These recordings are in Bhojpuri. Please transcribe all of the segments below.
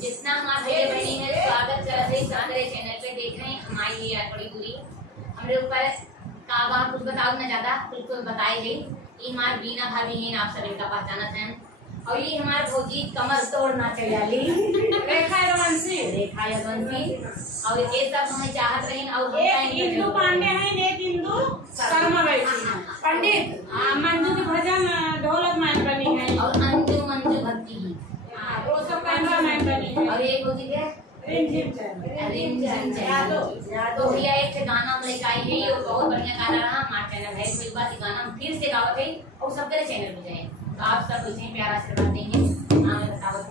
जितना हमारे भैया बहनी है स्वागत चैनल पे देख रहे हैं। हमारी ये बड़ी दूरी हमारे ऊपर काबा कुछ बताओ ना ज्यादा कुछ बताई गई। ये हमारे बीना भाभी हैं, आप सभी का पहचाना है। और ये हमारे भौजी कमर तोड़ना चाहिए रेखा यदवंशी और ये सब हमें चाहत रहे। और एक इंदु पांडे हैं, एक इंदु शर्मा बैठी है, पंडित मंजू की भजन ढोलक मैन बनी है और अंजू मंजू भक्ति वो सब कैमरा मैन बनी है। और एक होती है तो भैया एक गाना लेकर आई है। ये बहुत बढ़िया गाना रहा हमारे चैनल है। तो एक बार गाना फिर से गावत है और सबके चैनल पे जाए तो आप सब इसे प्यार आशीर्वाद देंगे। बतावत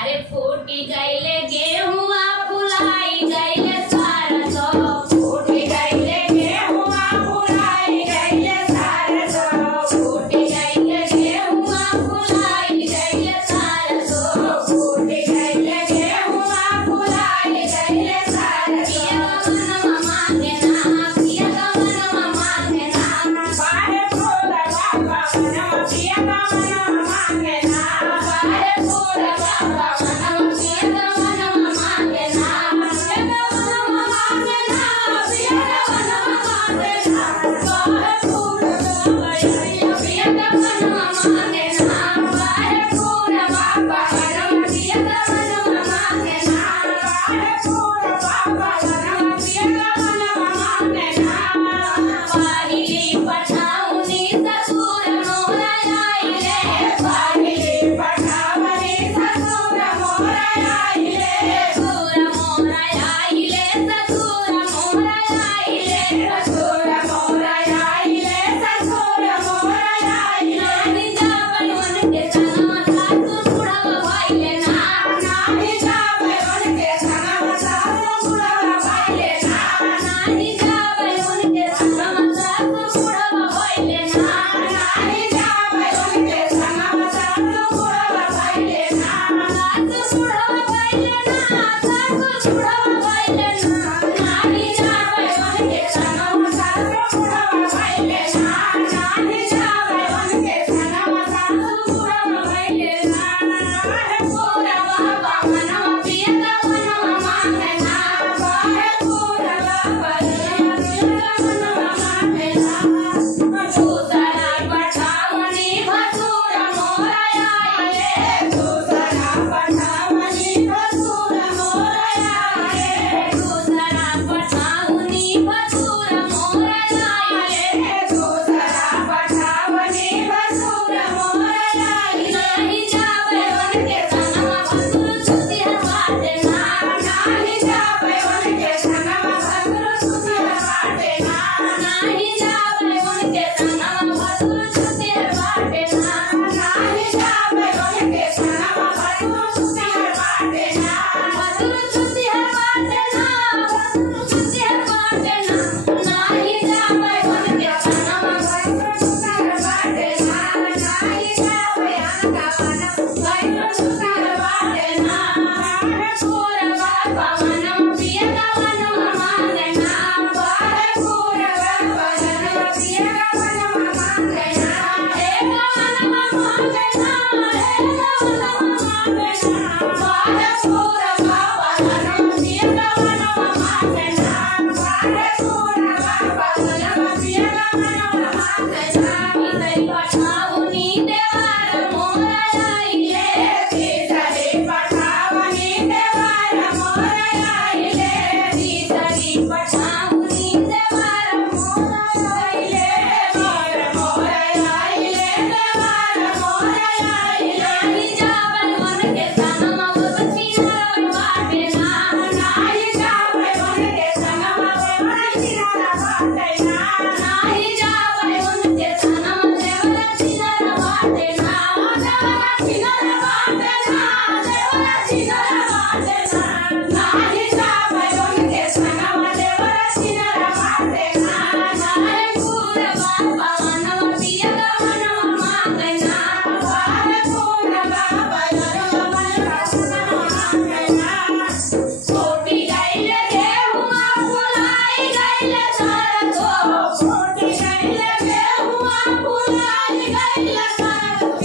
अरे फूटी गईले गेहुआ फुलाई गईले सारा सो फूटी गईले गेहुआ फुलाई गईले सारा सो फूटी गईले गेहुआ फुलाई गईले सारा सो फूटी गईले गेहुआ फुलाई गईले सारा सो मामा के नाम पिया मामा के नाम बाहे फूला बाबा पिया मामा के नाम बाहे फूला बाबा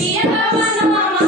पिया का मनवा